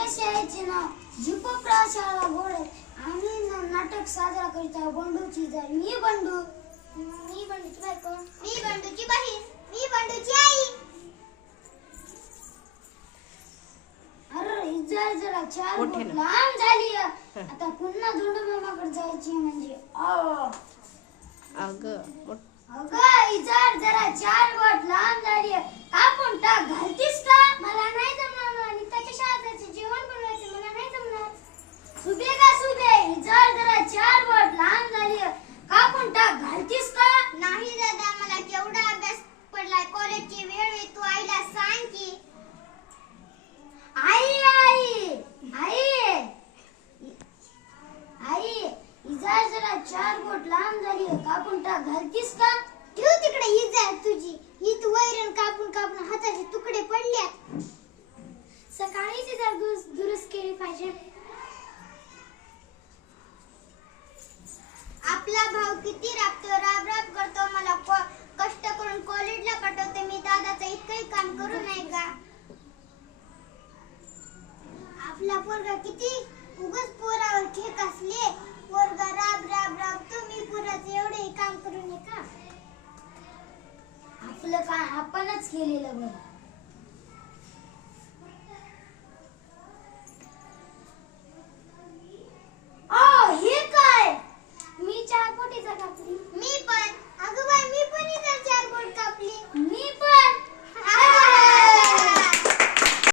आमच्या शाळेचे नाव. आम्ही नाटक साजरा करीत आहोत बंडूची जर मी बंडू मी बंडूची बायको मी बंडूची बहीण मी बंडूची आई अरे जर जरा चार. लांब झाली. आता पुन्हा धोंडू मामाकडे जायची म्हणजे. अगं अगं इजार जरा चार बोट लांब झाली आहे. कापून टाक घालतीस का मला नाही जमणार आणि त्याच्या शाळेचं जेवण बनवायचं मला नाही जमणार सुबे का सुबे इजार जरा चार बोट कापून टाक घालतीस का? नाही दादा मला केवढा अभ्यास पडलाय. कॉलेजची वेळ आहे तू आईला सांग की. आई आई आई. आई इजार जरा चार बोट लांब झाली. कापून टाक घालतीस का? ठेव तिकडे इजार तुझी. ही तू वैरण कापून कापून हाताचे तुकडे पडल्यात सकाळीच दुरुस्त केली पाहिजे. किती राबतो राब राब करतो मला कष्ट करून कॉलेजला पाठवते मी दादाचं इतकंही काम करू नये का? आपला पोरगा किती उगच पोरावर खेक असले. पोरगा राब राब राबतो मी पोराचं एवढे काम करू नये का आपलं का आपणच केलेलं बरं.